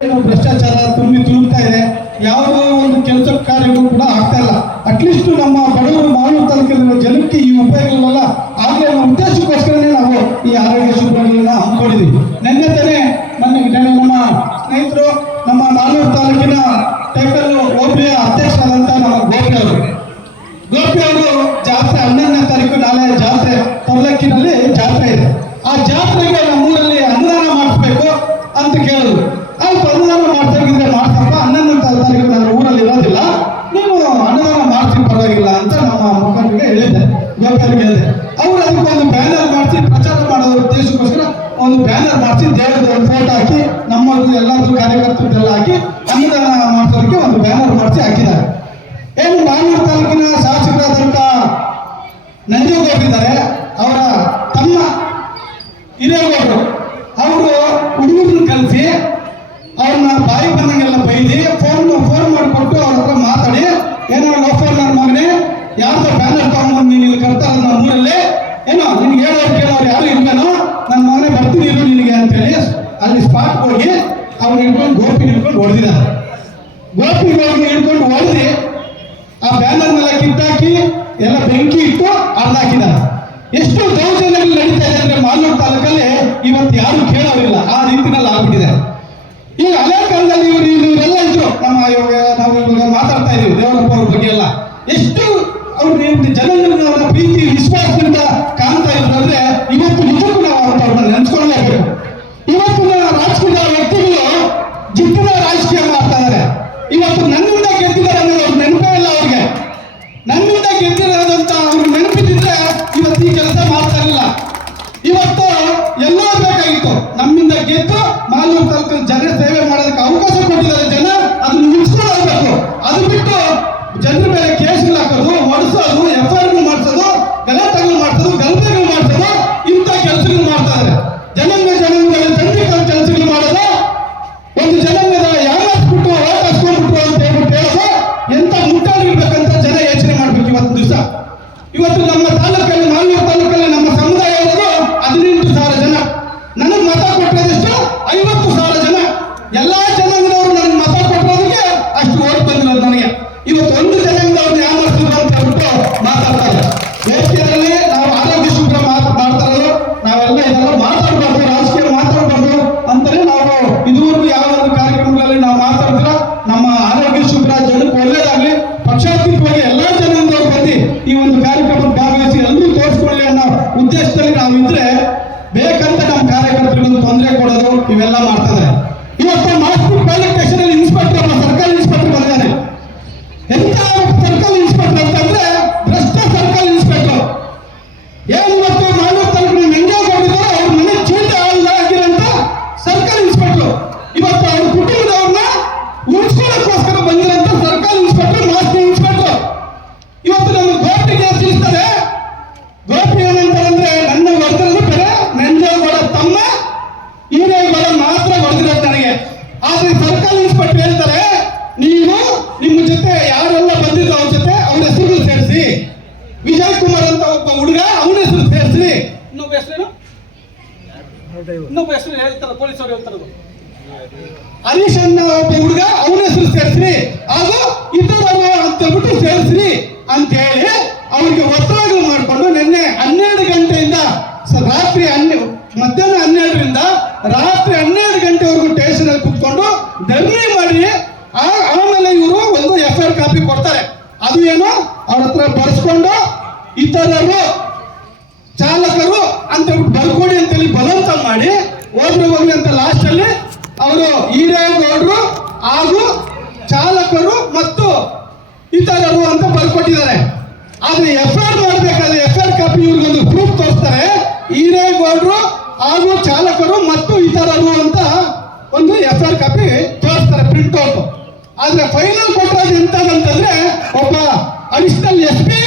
ಭ್ರಷ್ಟಾಚಾರ ತುಂಬಿ ತುಳುಕ್ತಾ ಇದೆ, ಯಾವುದೋ ಒಂದು ಕೆಲಸ ಕಾರ್ಯಗಳು ಕೂಡ ಆಗ್ತಾ ಇಲ್ಲ. ಅಟ್ಲೀಸ್ಟ್ ನಮ್ಮ ಬಡವರು ಮಾನವ ತಾಲೂಕಿನ ಜನಕ್ಕೆ ಈ ಉಪಯೋಗಗಳೆಲ್ಲ ಆಗಲೇ ಅನ್ನೋ ಉದ್ದೇಶಕ್ಕೋಸ್ಕರನೇ ನಾವು ಈ ಆರೋಗ್ಯ ಶಿಬಿರಗಳನ್ನ ಹಮ್ಮಿಕೊಂಡಿದ್ದೀವಿ. ನಿನ್ನೆ ತಾನೇ ನನ್ನ ನಮ್ಮ ಸ್ನೇಹಿತರು, ನಮ್ಮ ನಾಲ್ವರು ತಾಲೂಕಿನ ಟೈಕಲ್ ಓಪಿಯ ಅಧ್ಯಕ್ಷರಾದಂಥ ನಮ್ಮ ಗೋಪಿ ಅವರು. ಗೋಪಿ ಅವರು ಜಾತ್ರೆ ಹನ್ನೆರಡನೇ ತಾರೀಕು ನಾಳೆ ಜಾತ್ರೆ ಪಲ್ಲಕ್ಕಿನಲ್ಲಿ ಜಾತ್ರೆ ಇದೆ. ಆ ಜಾತ್ರೆಗೆ ನಮ್ಮೂರಲ್ಲಿ ಅನುದಾನ ಮಾಡಿಸ್ಬೇಕು ಅಂತ ಕೇಳಿದ್ರು ಆಯ್ತು ಅನುದಾನ ಮಾಡ್ಸಂಗಿದ್ರೆ ಮಾಡ್ಸಪ್ಪ ಹನ್ನೊಂದನೇ ತಾರೀಕು ನಾನು ಊರಲ್ಲಿ ಇರೋದಿಲ್ಲ ನೀವು ಅನುದಾನ ಮಾಡಿಸಿ ಪರವಾಗಿಲ್ಲ ಅಂತ ನಮ್ಮ ಮುಖಂಡರಿಗೆ ಹೇಳಿದ್ದೆ. ಅವ್ರಿಗೆ ಹೇಳಿದೆ ಅವ್ರು ಬ್ಯಾನರ್ ಮಾಡಿಸಿ ಪ್ರಚಾರ ಮಾಡೋ ಉದ್ದೇಶಕ್ಕೋಸ್ಕರ ಒಂದು ಬ್ಯಾನರ್ ಮಾಡಿಸಿ ದೇವರದ ಒಂದು ಫೋಟೋ ಹಾಕಿ, ನಮ್ಮದು ಎಲ್ಲರದ್ದು ಕಾರ್ಯಕರ್ತರದ್ದೆಲ್ಲ ಹಾಕಿ, ಅನುದಾನ ಮಾಡಿಸೋದಕ್ಕೆ ಒಂದು ಬ್ಯಾನರ್ ಮಾಡಿಸಿ ಹಾಕಿದ್ದಾರೆ. ಏನು ಮಾನೂರು ತಾಲೂಕಿನ ಶಾಸಕರಾದಂಥ ನಂಜೇಗೌಡರಿದ್ದಾರೆ ಅವರ ತಮ್ಮ ಹಿರೇಗೌಡರು ಅವರು ಹುಡುಗರನ್ನ ಕಲಿಸಿ ಅವ್ರನ್ನ ಬಾಯಿ ಬಂದಂಗೆಲ್ಲ ಬೈದಿ ಫೋನ್ ಫೋನ್ ಮಾಡಿಕೊಟ್ಟು ಅವ್ರ ಹತ್ರ ಮಾತಾಡಿ ಏನೋ ಯಾರ್ದೋ ಬ್ಯಾನರ್ ತಗೊಂಡ್ಬಂದು ನೀನು ಕರ್ತಾ ಕರ್ತಾರೆ ನಮ್ಮ ಏನೋ, ನಿನ್ಗೆ ಹೇಳೋರು ಕೇಳೋರು ಯಾರು ಇಲ್ವೇನೋ? ನನ್ನ ಮಗನೇ ಬರ್ತೀನಿ ಇರು ನಿನಗೆ ಅಂತೇಳಿ ಅಲ್ಲಿ ಸ್ಪಾಟ್ ಹೋಗಿ ಅವ್ನು ಹಿಡ್ಕೊಂಡು ಗೋಪಿ ಹಿಡ್ಕೊಂಡು ಹೊಡೆದಿದ್ದಾರೆ. ಗೋಪಿ ಹೋಗಿ ಹಿಡ್ಕೊಂಡು ಹೊಡೆದಿ, ಆ ಬ್ಯಾನರ್ ಬ್ಯಾನರ್ನೆಲ್ಲ ಕಿತ್ತಾಕಿ ಎಲ್ಲ ಬೆಂಕಿ ಇಟ್ಟು ಅರ್ಧಾಕಿದ್ದಾರೆ ಎಷ್ಟು ದೌರ್ಜನ್ಯಗಳು ನಡೀತಾ ಇದೆ ಅಂದ್ರೆ ಮಾಲೂರು ತಾಲೂಕಲ್ಲಿ ಇವತ್ತು ಯಾರು ಕೇಳೋರಿಲ್ಲ. ಆ ರೀತಿನಲ್ಲಿ ಆಗ್ಬಿಟ್ಟಿದೆ. ಈಗ ಹಳೆ ಕಾಲದಲ್ಲಿ ಇವರು ಇವತ್ತು ಎಲ್ಲರೂ ಬೇಕಾಗಿತ್ತು. ನಮ್ಮಿಂದ ಗೆದ್ದು ಮಾಲೂರು ತಾಲೂಕಲ್ಲಿ ಜನ ಸೇವೆ ಮಾಡೋದಕ್ಕೆ ಅವಕಾಶ ಕೊಟ್ಟಿದ್ದಾರೆ ಜನ. ಅದನ್ನ ಮುಗಿಸ್ಕೊಂಡು ಹೋಗ್ಬೇಕು. ಅದು ಬಿಟ್ಟು ಜನರ ಮೇಲೆ ಕೇಸ್ಗಳು ಹಾಕೋದು, ಹೊಡಿಸೋದು, ಎಫ್ ಹೆಸರು ಸೇರಿಸಿ ವಿಜಯ್ ಕುಮಾರ್ ಅಂತ ಒಬ್ಬ ಹುಡುಗ ಅವನ ಹೆಸರು ಸೇರಿಸ್ರಿ ಇನ್ನೊಬ್ಬ ಹೆಸರೇನು? ಇನ್ನೊಬ್ಬ ಹೆಸರು ಹೇಳ್ತಾರೆ ಪೊಲೀಸ್ ಅವ್ರು ಹೇಳ್ತಾರೆ ಹರೀಶ್ ಅನ್ನೋ ಒಬ್ಬ ಹುಡುಗ ಅವನ ಹೆಸರು ಸೇರಿಸ್ರಿ ಹಾಗೂ ಇತರ ಅಂತ ಹೇಳ್ಬಿಟ್ಟು ಸೇರಿಸ್ರಿ ಅಂತ ಹೇಳಿ ಅವ್ರಿಗೆ ಒತ್ತಡಗಳು ಮಾಡಿಕೊಂಡು ನಿನ್ನೆ ಹನ್ನೆರಡು ಗಂಟೆಯಿಂದ ಸ- ರಾತ್ರಿ ಹನ್ನೆ ಮಧ್ಯಾಹ್ನ ಹನ್ನೆರಡರಿಂದ ರಾತ್ರಿ ಹನ್ನೆರಡು ಗಂಟೆವರೆಗೂ ಸ್ಟೇಷನ್ ಅಲ್ಲಿ ಕುತ್ಕೊಂಡು ಧರಣಿ ಮಾಡಿ ಆ- ಆಮೇಲೆ ಇವರು ಒಂದು ಎಫ್ ಐ ಆರ್ ಕಾಪಿ ಕೊಡ್ತಾರೆ ಅದು ಏನು ಅವ್ರ ಹತ್ರ ಬರ್ಸ್ಕೊಂಡು ಇತರರು ಬರ್ಕೊಡಿ ಅಂತೇಳಿ ಬಲವಂತ ಮಾಡಿ ಹೋದ್ರೆ ಹೋಗ್ಲಿ ಅಂತ ಲಾಸ್ಟ್ ಅಲ್ಲಿ ಅವರು ಹಿರೇಗೌಡರು ಹಾಗೂ ಚಾಲಕರು ಮತ್ತು ಇತರರು ಅಂತ ಬರ್ಕೊಟ್ಟಿದ್ದಾರೆ. ಆದ್ರೆ ಎಫ್ ಆರ್ ಮಾಡಬೇಕಾದ್ರೆ ಎಫ್ ಆರ್ ಕಾಪಿ ಇವ್ರಿಗೊಂದು ಪ್ರೂಫ್ ತೋರಿಸ್ತಾರೆ. ಹಿರೇಗೌಡರು ಹಾಗೂ ಚಾಲಕರು ಮತ್ತು ಇತರರು ಅಂತ ಒಂದು ಎಫ್ ಆರ್ ಕಾಪಿ ತೋರಿಸ್ತಾರೆ ಪ್ರಿಂಟ್ ಔಟ್ ಆದ್ರೆ ಫೈನಲ್ ಕೊಟ್ಟರೆ ಎಂತದಂತಂದ್ರೆ ಒಬ್ಬ ಅಡಿಷನಲ್ ಎಸ್ ಪಿ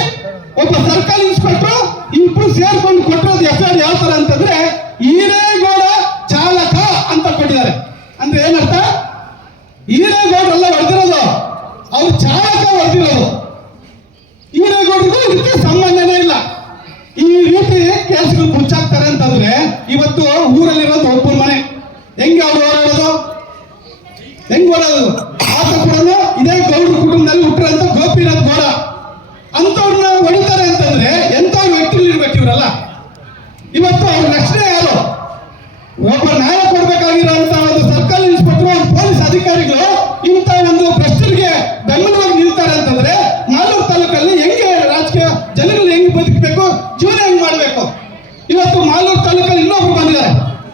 ಒಬ್ಬ ಸರ್ಕಲ್ ಇನ್ಸ್ಪೆಕ್ಟರ್ ಇಬ್ರು ಸೇರ್ಕೊಂಡು ಕೊಟ್ಟಿರೋದು ಎಫ್ ಆರ್ ಅಂತಂದ್ರೆ ಈರೇಗೌಡ ಚಾಲಕ ಅಂತ ಕೊಟ್ಟಿದ್ದಾರೆ. ಅಂದ್ರೆ ಏನರ್ಥ? ಹಿರೇಗೌಡರೆಲ್ಲ ಹೊಡೆದಿರೋದು. ಅವ್ರು ಚಾಲಕ ಹೊಡೆದಿರೋದು. ಈರೇಗೌಡರಿಗೂ ಇದಕ್ಕೆ ಸಂಬಂಧನೇ ಇಲ್ಲ. ಈ ರೀತಿ ಕೇಸ್ಗಳು ಮುಚ್ಚಾಕ್ತಾರೆ ಅಂತಂದ್ರೆ, ಇವತ್ತು ಊರಲ್ಲಿರೋದು ಒಬ್ಬ ಮನೆ. ಹೆಂಗೆ ಅವ್ರು ಓಡಾಡೋದು? ಹೆಂಗ್ ಓಡೋದು ಆತ ಕೂಡ ಇದೇ ಗೌಡ್ರ ಕುಟುಂಬದಲ್ಲಿ ಹುಟ್ಟಿರೋ ಗೋಪಿನಾಥ್ ಗೌಡ. ಅಂತವ್ರನ್ನ ಹೊಡಿತಾರೆ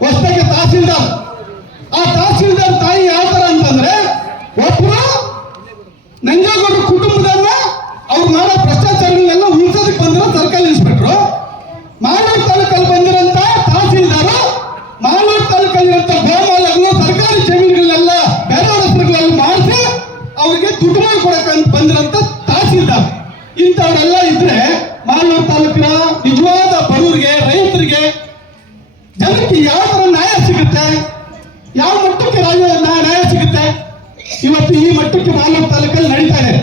ಹೊಸದಾಗಿ ತಹಸೀಲ್ದಾರ್. ಆ ತಹಸೀಲ್ದಾರ್ ತಾಯಿ ಯಾವ ತರ ಅಂತಂದ್ರೆ, ಒಬ್ರು ನಂಜೇಗೌಡರ ಕುಟುಂಬದನ್ನ ಅವ್ರು ಮಾಡೋ ಭ್ರಷ್ಟಾಚಾರಗಳನ್ನೆಲ್ಲ ಉಳಿಸೋದಕ್ಕೆ ಬಂದಿರೋ ಸರ್ಕಲ್ ಇನ್ಸ್ಪೆಕ್ಟ್ರು. ಮಾಲೂರು ತಾಲೂಕಲ್ಲಿ ಬಂದಿರಂತ ತಹಸೀಲ್ದಾರು ಮಾಲೂರು ತಾಲೂಕಲ್ಲಿರುವಂತ ಗೋಮಾಲಗಳು ಸರ್ಕಾರಿ ಜಮೀನುಗಳನ್ನೆಲ್ಲ ಬೇರೆಯವರ ಹೆಸರುಗಳಲ್ಲಿ ಮಾಡಿಸಿ ಅವ್ರಿಗೆ ದುಡ್ಡು ಮಾಡಿ ಕೊಡಕ್ಕೆ ಬಂದಿರಂತ ತಹಸೀಲ್ದಾರ್. ಇಂಥವರೆಲ್ಲ ಇದ್ರೆ ಮಾಲೂರು ತಾಲೂಕಿನ ನಿಜವಾದ ಜನಕ್ಕೆ ಯಾವ ತರ ನ್ಯಾಯ ಸಿಗುತ್ತೆ? ಯಾವ ಮಟ್ಟಕ್ಕೆ ರಾಜ್ಯ ನ್ಯಾಯ ಸಿಗುತ್ತೆ? ಇವತ್ತು ಈ ಮಟ್ಟಕ್ಕೆ ಬಾಲೂರು ತಾಲೂಕಲ್ಲಿ ನಡೀತಾ ಇದೆ.